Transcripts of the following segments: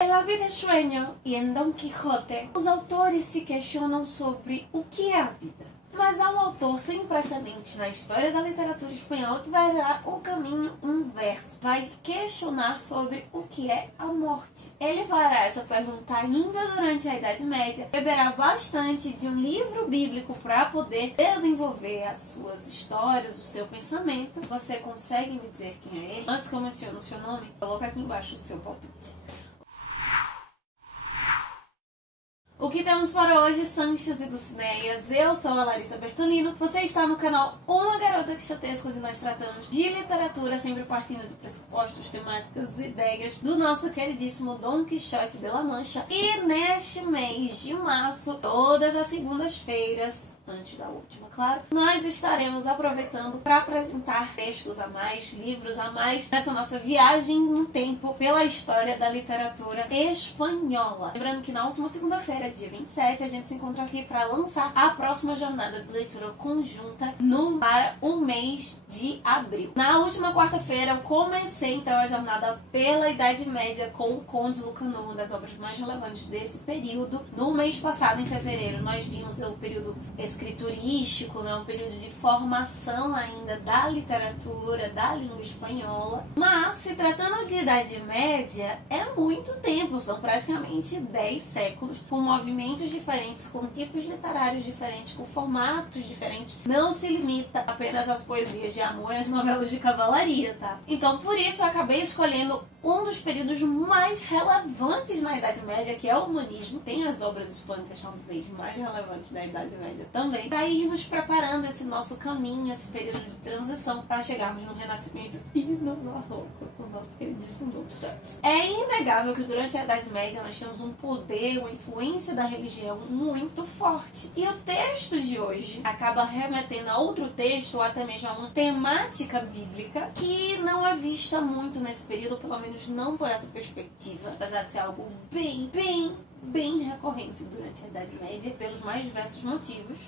En La Vida es Sueño e em Don Quixote, os autores se questionam sobre o que é a vida. Mas há um autor sem precedentes na história da literatura espanhola que vai dar o caminho inverso. Vai questionar sobre o que é a morte. Ele fará essa pergunta ainda durante a Idade Média, beberá bastante de um livro bíblico para poder desenvolver as suas histórias, o seu pensamento. Você consegue me dizer quem é ele? Antes que eu mencione o seu nome, coloca aqui embaixo o seu palpite. O que temos para hoje, Sanchos e Dulcineias? Eu sou a Larissa Bertolino. Você está no canal Uma Garota Quixotesca, onde nós tratamos de literatura, sempre partindo de pressupostos, temáticas e ideias do nosso queridíssimo Dom Quixote de La Mancha. E neste mês de março, todas as segundas-feiras, antes da última, claro, nós estaremos aproveitando para apresentar textos a mais, livros a mais, nessa nossa viagem no tempo pela história da literatura espanhola. Lembrando que na última segunda-feira, dia 27, a gente se encontra aqui para lançar a próxima jornada de leitura conjunta para o mês de abril. Na última quarta-feira, eu comecei então a jornada pela Idade Média com o Conde Lucanor, uma das obras mais relevantes desse período. No mês passado, em fevereiro, nós vimos o período escriturístico, né? Um período de formação ainda da literatura, da língua espanhola. Mas, se tratando de Idade Média, é muito tempo, são praticamente 10 séculos, com movimentos diferentes, com tipos literários diferentes, com formatos diferentes. Não se limita apenas às poesias de amor e às novelas de cavalaria, tá? Então, por isso, eu acabei escolhendo um dos períodos mais relevantes na Idade Média, que é o humanismo. Tem as obras hispânicas talvez mais relevantes da Idade Média também, para irmos preparando esse nosso caminho, esse período de transição, para chegarmos no Renascimento e no Barroco, o nosso queridíssimo Don Quixote. É inegável que durante a Idade Média nós temos um poder, uma influência da religião muito forte. E o texto de hoje acaba remetendo a outro texto, ou até mesmo a uma temática bíblica, que não é vista muito nesse período, pelo menos não por essa perspectiva, apesar de ser algo bem recorrente durante a Idade Média, pelos mais diversos motivos,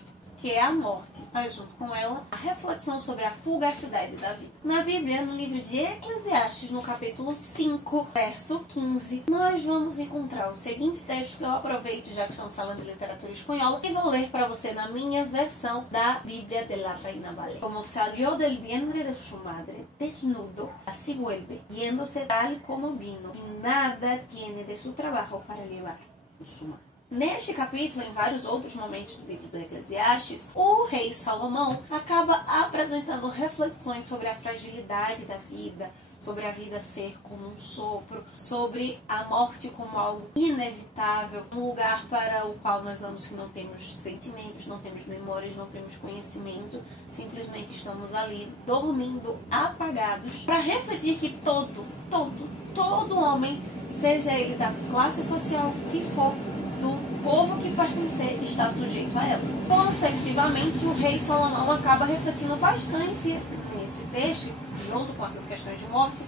que é a morte, mas junto com ela, a reflexão sobre a fugacidade da vida. Na Bíblia, no livro de Eclesiastes, no capítulo 5, verso 15, nós vamos encontrar o seguinte texto que eu aproveito, já que estamos falando de literatura espanhola, e vou ler para você na minha versão da Bíblia de la Reina Valera. Como salió del vientre de su madre, desnudo, así vuelve, yéndose tal como vino, y nada tiene de su trabajo para llevar su mano. Neste capítulo, em vários outros momentos do livro do Eclesiastes, o rei Salomão acaba apresentando reflexões sobre a fragilidade da vida, sobre a vida ser como um sopro, sobre a morte como algo inevitável, um lugar para o qual nós vamos que não temos sentimentos, não temos memórias, não temos conhecimento, simplesmente estamos ali dormindo, apagados, para refletir que todo homem, seja ele da classe social que for, do povo que pertencer, está sujeito a ela. Consecutivamente, o rei Salomão acaba refletindo bastante nesse texto, junto com essas questões de morte,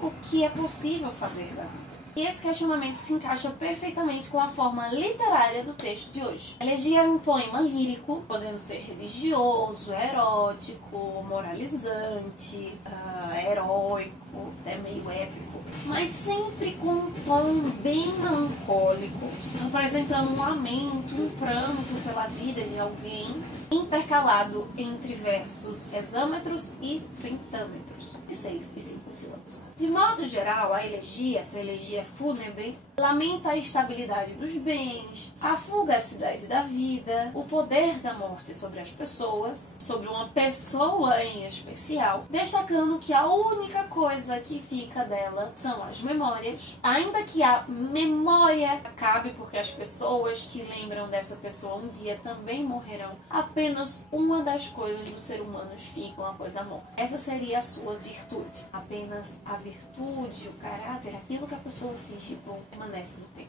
o que é possível fazer da vida. E esse questionamento se encaixa perfeitamente com a forma literária do texto de hoje. A elegia é um poema lírico, podendo ser religioso, erótico, moralizante, heróico, até meio épico, mas sempre com um tom bem melancólico, representando um lamento, um pranto pela vida de alguém, intercalado entre versos hexâmetros e pentâmetros, de 6 e 5 sílabas. De modo geral, a elegia, essa elegia fúnebre, lamenta a instabilidade dos bens, a fugacidade da vida, o poder da morte sobre as pessoas, sobre uma pessoa em especial, destacando que a única coisa que fica dela são as memórias, ainda que a memória acabe porque as pessoas que lembram dessa pessoa um dia também morrerão, apenas uma das coisas do ser humano ficam após a morte. Essa seria a sua virtude. Apenas a virtude, o caráter, aquilo que a pessoa fez de bom permanece no tempo.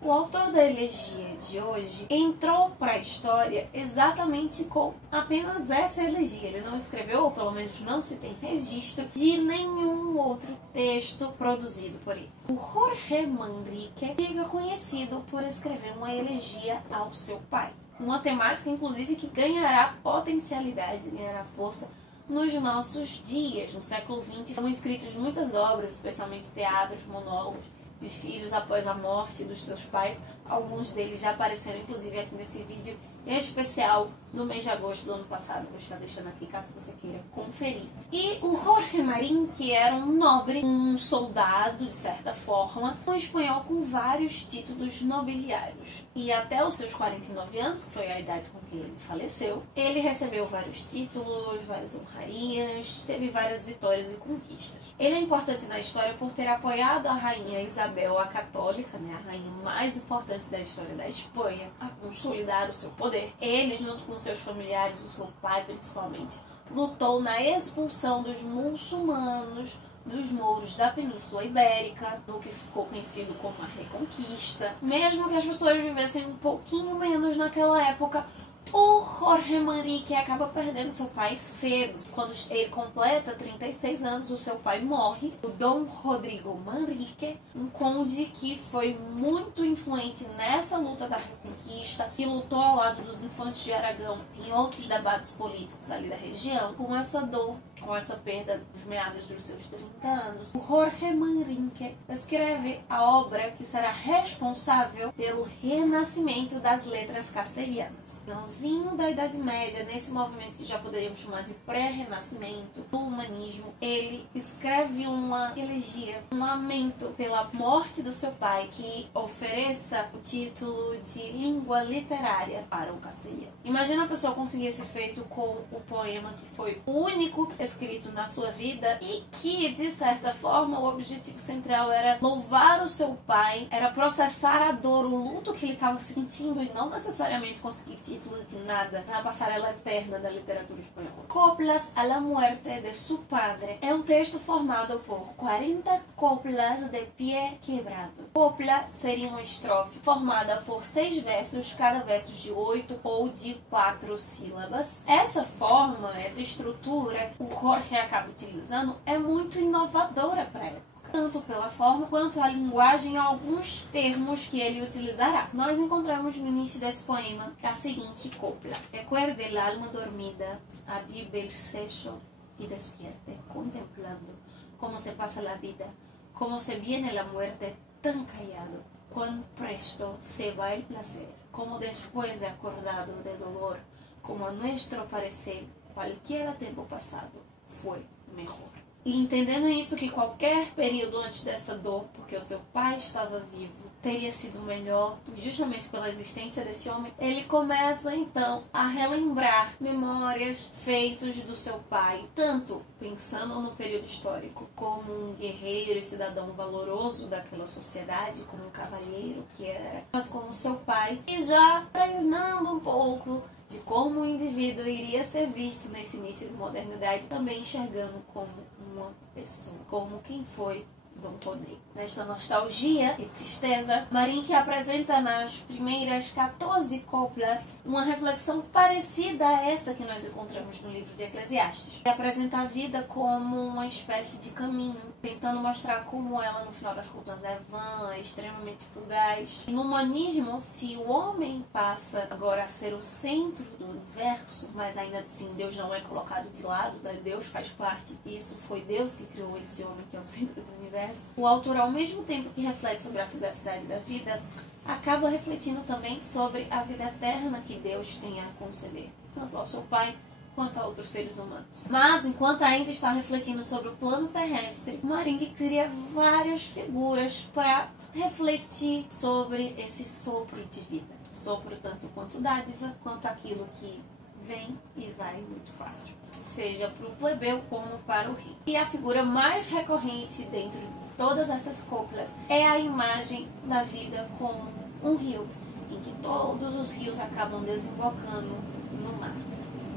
O autor da elegia de hoje entrou para a história exatamente com apenas essa elegia. Ele não escreveu, ou pelo menos não se tem registro, de nenhum outro texto produzido por ele. O Jorge Manrique fica conhecido por escrever uma elegia ao seu pai. Uma temática, inclusive, que ganhará potencialidade, ganhará força nos nossos dias. No século XX foram escritas muitas obras, especialmente teatros, monólogos, de filhos após a morte dos seus pais. Alguns deles já apareceram, inclusive, aqui nesse vídeo especial do mês de agosto do ano passado. Vou estar deixando aqui caso você queira conferir. E o Jorge Marín, que era um nobre, um soldado, de certa forma, um espanhol com vários títulos nobiliários. E até os seus 49 anos, que foi a idade com que ele faleceu, ele recebeu vários títulos, várias honrarias, teve várias vitórias e conquistas. Ele é importante na história por ter apoiado a rainha Isabel a Católica, a rainha mais importante da história da Espanha, a consolidar o seu poder. Ele, junto com seus familiares, o seu pai principalmente, lutou na expulsão dos muçulmanos dos mouros da Península Ibérica, no que ficou conhecido como a Reconquista. Mesmo que as pessoas vivessem um pouquinho menos naquela época, o Jorge Manrique acaba perdendo seu pai cedo. Quando ele completa 36 anos, o seu pai morre. O Dom Rodrigo Manrique, um conde que foi muito influente nessa luta da Reconquista e lutou ao lado dos infantes de Aragão em outros debates políticos ali da região, com essa dor, com essa perda dos meados dos seus 30 anos. O Jorge Manrique escreve a obra que será responsável pelo renascimento das letras castelhanas. Finalzinho da Idade Média, nesse movimento que já poderíamos chamar de pré-renascimento do humanismo, ele escreve uma elegia, um lamento pela morte do seu pai, que ofereça o título de língua literária para o castelhano. Imagina a pessoa conseguir esse feito com o poema que foi o único escrito na sua vida e que, de certa forma, o objetivo central era louvar o seu pai, era processar a dor, o luto que ele estava sentindo e não necessariamente conseguir título de nada na passarela eterna da literatura espanhola. Coplas a la muerte de su padre é um texto formado por 40 coplas de pie quebrado. Copla seria uma estrofe formada por 6 versos, cada verso de 8 ou de 4 sílabas. Essa forma, essa estrutura, o Jorge acaba utilizando, é muito inovadora para a época, tanto pela forma quanto a linguagem e alguns termos que ele utilizará. Nós encontramos no início desse poema a seguinte copla: Recuerde el alma dormida, avive el seso y despierte, contemplando como se pasa la vida, como se viene la muerte tan callado, cuán presto se va el placer, como después de acordado de dolor, como a nuestro parecer cualquier tempo passado foi melhor. E entendendo isso, que qualquer período antes dessa dor, porque o seu pai estava vivo, teria sido melhor, justamente pela existência desse homem, ele começa então a relembrar memórias, feitos do seu pai, tanto pensando no período histórico como um guerreiro e cidadão valoroso daquela sociedade, como um cavalheiro que era, mas como seu pai, e já treinando um pouco de como o indivíduo iria ser visto nesse início de modernidade, também enxergando como uma pessoa, como quem foi Dom Rodrigo. Nesta nostalgia e tristeza, Manrique apresenta nas primeiras 14 coplas uma reflexão parecida a essa que nós encontramos no livro de Eclesiastes. Ele apresenta a vida como uma espécie de caminho, tentando mostrar como ela, no final das contas, é vã, é extremamente fugaz. E no humanismo, se o homem passa agora a ser o centro do universo, mas ainda assim Deus não é colocado de lado, né? Deus faz parte disso, foi Deus que criou esse homem que é o centro do universo. O autor, ao mesmo tempo que reflete sobre a fugacidade da vida, acaba refletindo também sobre a vida eterna que Deus tem a conceder, tanto ao seu pai quanto a outros seres humanos. Mas, enquanto ainda está refletindo sobre o plano terrestre, Manrique cria várias figuras para refletir sobre esse sopro de vida. Sopro tanto quanto dádiva, quanto aquilo que vem e vai muito fácil, seja para o plebeu como para o rei. E a figura mais recorrente dentro de todas essas coplas é a imagem da vida como um rio, em que todos os rios acabam desembocando no mar,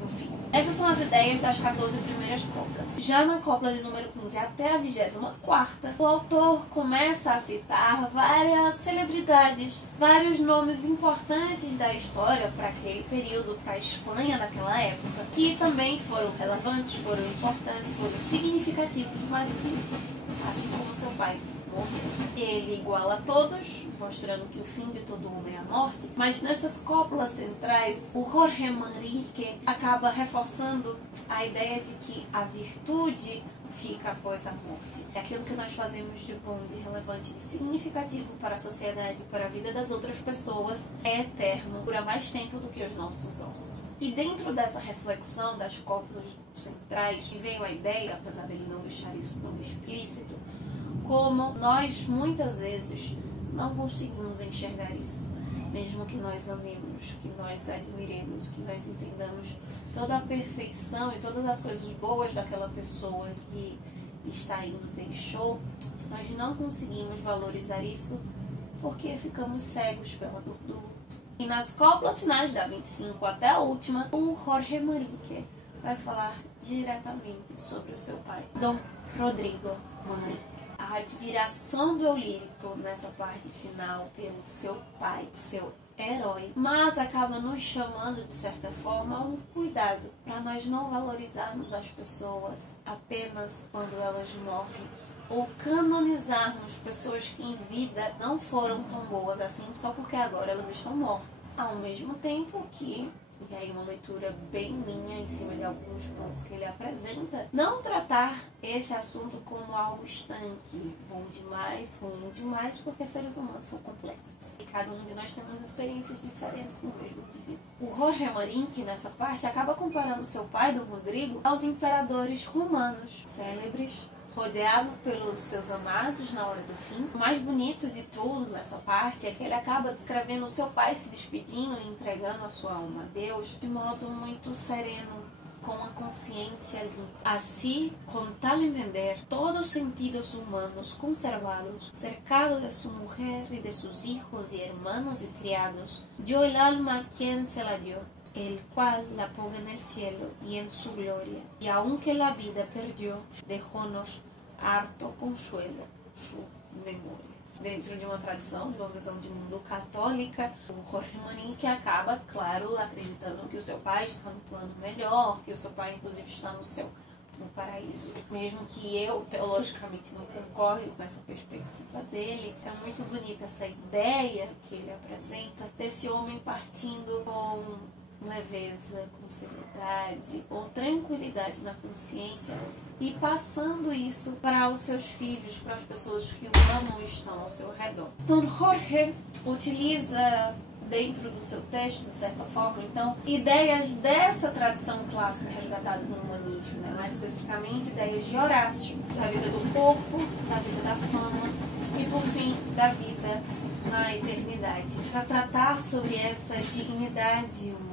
no fim. Essas são as ideias das 14 primeiras coplas. Já na copla de número 15 até a 24ª, o autor começa a citar várias celebridades, vários nomes importantes da história para aquele período, para a Espanha daquela época, que também foram relevantes, foram importantes, foram significativos, mas que, assim como seu pai morreu, ele iguala a todos, mostrando que o fim de todo homem é a morte. Mas nessas coplas centrais, o Jorge Manrique acaba reforçando a ideia de que a virtude fica após a morte. É aquilo que nós fazemos de bom, de relevante e significativo para a sociedade, para a vida das outras pessoas, é eterno, dura mais tempo do que os nossos ossos. E dentro dessa reflexão das cópulas centrais, me veio a ideia, apesar dele não deixar isso tão explícito, como nós muitas vezes não conseguimos enxergar isso. Mesmo que nós amemos, que nós admiremos, que nós entendamos toda a perfeição e todas as coisas boas daquela pessoa que está indo, deixou, nós não conseguimos valorizar isso porque ficamos cegos pela dor do luto. E nas cópulas finais, da 25 até a última, o Jorge Manrique vai falar diretamente sobre o seu pai, Dom Rodrigo Manrique. A admiração do eu lírico nessa parte final pelo seu pai, o seu herói, mas acaba nos chamando, de certa forma, a um cuidado para nós não valorizarmos as pessoas apenas quando elas morrem, ou canonizarmos pessoas que em vida não foram tão boas assim só porque agora elas estão mortas. Ao mesmo tempo que, e aí uma leitura bem minha em cima de alguns pontos que ele apresenta, não tratar esse assunto como algo estanque, bom demais, ruim demais, porque seres humanos são complexos. E cada um de nós temos experiências diferentes no mesmo indivíduo. O Jorge Manrique, nessa parte, acaba comparando seu pai, do Rodrigo, aos imperadores romanos, célebres, rodeado pelos seus amados na hora do fim. O mais bonito de tudo nessa parte é que ele acaba descrevendo o seu pai se despedindo e entregando a sua alma a Deus de modo muito sereno, com a consciência limpa. Assim, com tal entender, todos os sentidos humanos conservados, cercado de sua mujer y de sus hijos y hermanos y criados, dio el alma a quien se la dio, el cual la ponga en el cielo y en su gloria. Y aunque la vida perdió, dejónos harto consuelo su memoria. Dentro de uma tradição, de uma visão de mundo católica, o Jorge Manrique acaba, claro, acreditando que o seu pai está no plano melhor, que o seu pai, inclusive, está no céu, no paraíso. Mesmo que eu, teologicamente, não concorde com essa perspectiva dele, é muito bonita essa ideia que ele apresenta desse homem partindo com leveza, com seriedade, com tranquilidade na consciência e passando isso para os seus filhos, para as pessoas que o amam e estão ao seu redor. Então, Jorge utiliza dentro do seu texto, de certa forma, então, ideias dessa tradição clássica resgatada no humanismo, né? Mais especificamente ideias de Horácio, da vida do corpo, da vida da fama e, por fim, da vida na eternidade, para tratar sobre essa dignidade humana.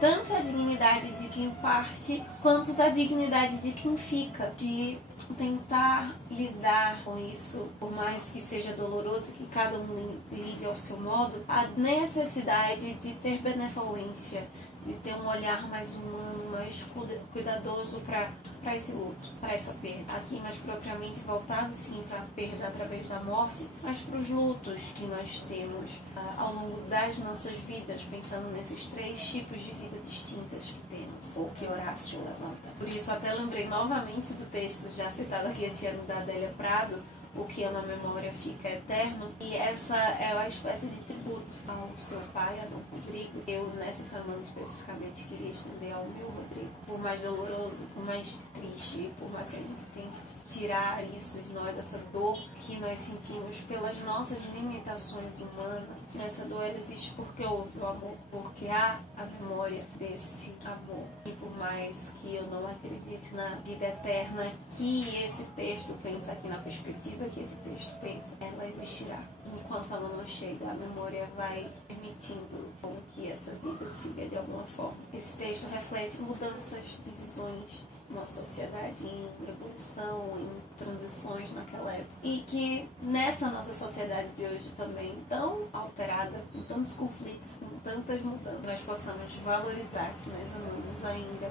Tanto a dignidade de quem parte, quanto da dignidade de quem fica, de tentar lidar com isso, por mais que seja doloroso, que cada um lide ao seu modo, a necessidade de ter benevolência, de ter um olhar mais humano, mais cuidadoso para esse luto, para essa perda. Aqui mais propriamente voltado sim para a perda através da morte, mas para os lutos que nós temos ao longo das nossas vidas, pensando nesses 3 tipos de vida distintas que temos, ou que Horácio levanta. Por isso até lembrei novamente do texto já citado aqui esse ano da Adélia Prado, o que na memória fica eterno, e essa é uma espécie de tributo ao seu pai, a Dom Rodrigo. Eu, nessa semana especificamente, queria estender ao meu Rodrigo. Por mais doloroso, por mais triste, por mais que a gente tente tirar isso de nós, dessa dor que nós sentimos pelas nossas limitações humanas, essa dor ela existe porque houve o amor, porque há a memória desse amor. E por mais que eu não acredite na vida eterna, que esse texto pensa aqui na perspectiva que esse texto pensa, ela existirá. Enquanto ela não chega, a memória vai permitindo com que essa vida siga de alguma forma. Esse texto reflete mudanças, divisões, uma sociedade em evolução, em transições naquela época. E que nessa nossa sociedade de hoje também tão alterada, com tantos conflitos, com tantas mudanças, nós possamos valorizar que nós amamos ainda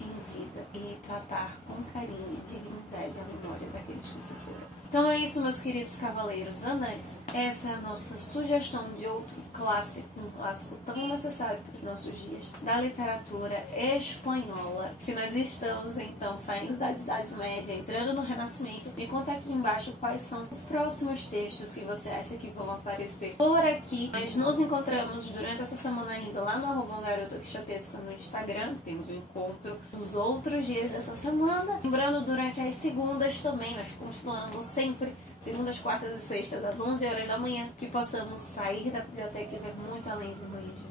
em vida e tratar com carinho e dignidade a memória daqueles que se foram. Então é isso, meus queridos cavaleiros andantes. Essa é a nossa sugestão de outro clássico, um clássico tão necessário para os nossos dias, da literatura espanhola. Se nós estamos, então, saindo da Idade Média, entrando no Renascimento, me conta aqui embaixo quais são os próximos textos que você acha que vão aparecer por aqui. Nós nos encontramos durante essa semana ainda lá no @garota_quixotesca no Instagram. Temos o encontro nos outros dias dessa semana. Lembrando, durante as segundas também, nós continuamos sempre segundas, quartas e sextas, às 11 horas da manhã, que possamos sair da biblioteca e ver muito além dos banhos de